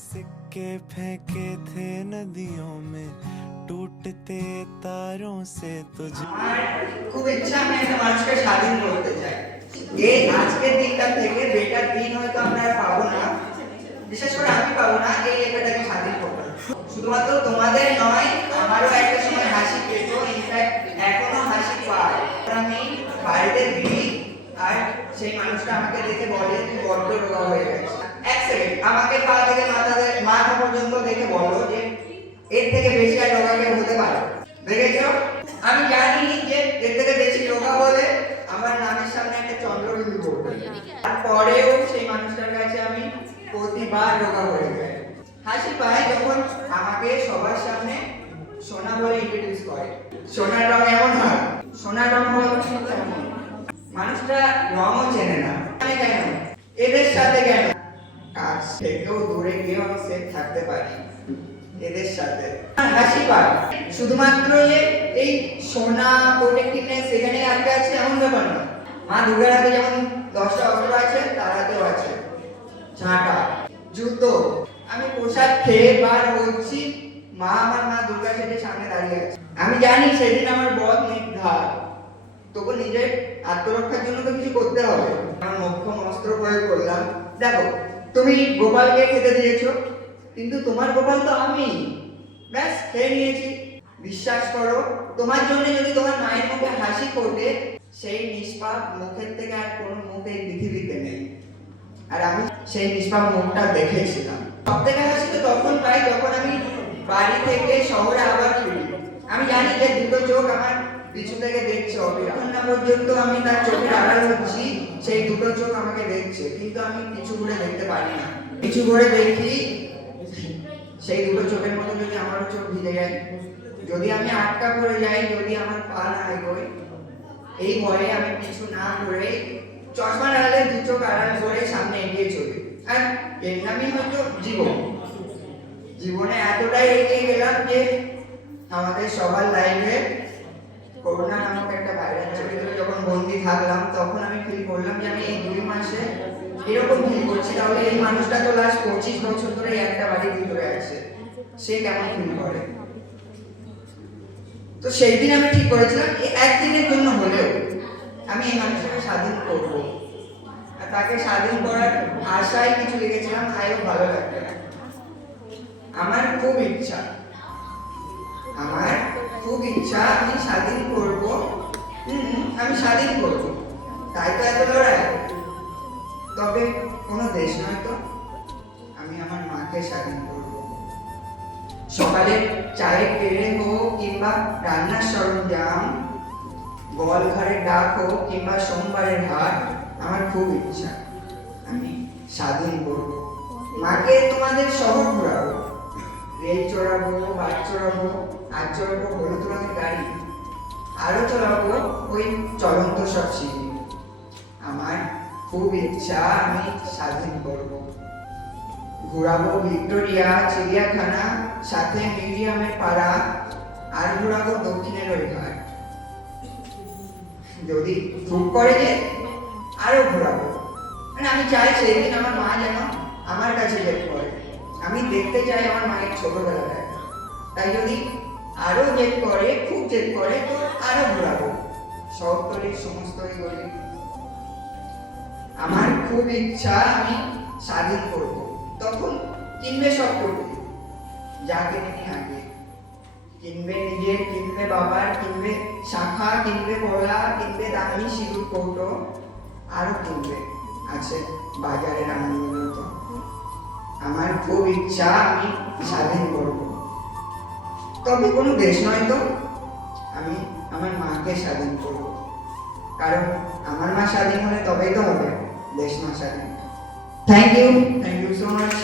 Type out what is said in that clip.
सिक्के फेंके थे नदियों में टूटते तारों से तुझे খুব ইচ্ছা আমি একটা মানুষকে স্বাধীন করতে চাই। এই আজকের দিনটা থেকে বেটার দিন হয়তো আমরা আর পাবো না, বিশেষ করে আমি পাবো না এই লেখাটাকে স্বাধীন করবো। শুধুমাত্র তোমাদের নয়, আমারও একটা সময় হাসি পেত, ইনফ্যাক্ট এখনো হাসি পায়। আমি বাড়িতে ফিরি আর সেই মানুষটা আমাকে দেখে বলে তুই বড্ড রোগা হয়ে গেছিস। এক সেকেন্ড, আমাকে পা থেকে মাথা পর্যন্ত দেখে বলো যে এর থেকে বেশি আর রোগা কেউ হতে পারে? দেখেছো, আমি জানি যে এর থেকে বেশি রোগা হলে আমার নামের সামনে একটা চন্দ্রবিন্দু পড়বে। তারপরেও সেই মানুষটার কাছে আমি প্রতিবার রোগা হয়ে যাই। হাসি পায় যখন আমাকে সবার সামনে সোনা বলে ইন্ট্রোডিউস করে। সোনার রং এমন হয়, সোনার রং হলো এমন। মানুষটা রঙও চেনে না, কেন এদের সাথে কেন কাজ থেকেও দূরে গিয়ে আমি সেফ থাকতে পারি এদের সাথে। হাসি পায় শুধুমাত্র যে এই সোনা প্রোটেক্টিভনেস এখানে আটকে আছে এমন ব্যাপার না। মা দুর্গার হাতে যেমন 10টা অস্ত্র আছে, তার হাতেও আছে ঝাঁটা, জুতো। আমি পোশাক খেয়ে বার হচ্ছি, মা দুর্গা সেটা সামনে দাঁড়িয়ে আছে। আমি জানি সেদিন আমার বধ নির্ধার, তবু নিজের আত্মরক্ষার জন্য তো কিছু করতে হবে। আমার মোক্ষম অস্ত্র প্রয়োগ করলাম। দেখো, তুমি গোপালকে খেতে দিয়েছো, কিন্তু তোমার গোপাল তো আমি। ব্যাস, খেয়ে নিয়েছি। বিশ্বাস করো, তোমার জন্য যদি তোমার মায়ের মুখে হাসি ফোটে, সেই নিষ্পাপ মুখের থেকে আর কোনো মুখ এই পৃথিবীতে নেই। আর আমি সেই নিষ্পাপ মুখটা দেখেছিলাম। সব থেকে হাসি তো তখন পাই যখন আমি বাড়ি থেকে শহরে আবার ফিরি। আমি জানি যে দুটো চোখ আমার পিছু থেকে দেখছে অবিরাম। না পর্যন্ত আমি তার চোখের আড়াল হচ্ছি, সেই দুটো চোখ আমাকে দেখছে, কিন্তু আমি পিছু ঘুরে দেখতে পারি না। পিছু ঘুরে দেখি সেই দুটো চোখের মতো যদি আমারও চোখ ভিজে যায়, যদি আমি আটকা পড়ে যাই, যদি আমার পা না এগোয়, এই ভয়ে আমি পিছু না ঘুরে চশমার আড়ালে দু চোখ আড়াল করে সামনে এগিয়ে চলি। আর এর নামই হয়তো জীবন। জীবনে এতটাই এগিয়ে গেলাম যে আমাদের সবার লাইফে করোনা নামক একটা ভাইরাস চলে। যখন বন্দি থাকলাম তখন আমি ফিল করলাম যে আমি এই 2 মাসে এরকম ফিল করছি, তাহলে এই মানুষটা তো লাস্ট 25 বছর ধরে একটা বাড়ির ভিতরে আছে, সে কেমন ফিল করে। তো সেই দিন আমি ঠিক করেছিলাম একদিনের জন্য হলেও আমি এই মানুষটাকে স্বাধীন করবো। আর তাকে স্বাধীন করার আশায় কিছু লিখেছিলাম, তাইও ভালো লাগবে না। আমার খুব ইচ্ছা আমি স্বাধীন করব। আমি স্বাধীন করব, তাই তো এত লড়াই। তবে কোনো দেশ নয় তো, আমি আমার মাকে স্বাধীন করব। সকালের চায়ের পেড়ে হোক কিংবা রান্নার সরঞ্জাম, গোয়াল ঘরের ডাক হোক কিংবা সোমবারের হাট, আমার খুব ইচ্ছা আমি স্বাধীন করব। মাকে তোমাদের শহর ঘোরাবো, রেল চড়াবো, বাস চড়াবো, আর চড়াবো হলুদ রঙের গাড়ি, আরো চড়াবো ওই চলন্ত সব সিঁড়ি। আমার খুব ইচ্ছা আমি স্বাধীন করব। ঘোরাবো ভিক্টোরিয়া, চিড়িয়াখানা, সাথে মিউজিয়ামের পাড়া, আর ঘোরাবো দক্ষিণের ওই ঘাট। যদি খুব করে যে আরো ঘোরাবো। মানে আমি চাই সেই দিন আমার মা যেন আমার কাছে যেতে পারে। আমি দেখতে চাই আমার মায়ের ছোটবেলাটা। তাই যদি আরো জেদ করে, খুব জেদ করে, তো আরো ঘোরাবো শহরতলির সমস্ত গলি। আমার খুব ইচ্ছা আমি স্বাধীন করব। তখন কিনবে সব করবে, যা কিনে আগে কিনবে নিজের, কিনবে বাবার, কিনবে শাখা, কিনবে কলা, কিনবে দামি সিঁদুর কৌটো, আরো কিনবে আছে বাজারের আনন্দ। আমার খুব ইচ্ছা আমি স্বাধীন করব। তবে কোনো দেশ নয় তো, আমি আমার মাকে স্বাধীন করব। কারণ আমার মা স্বাধীন হলে তবেই তো হবে দেশ মা স্বাধীন। Thank you so much.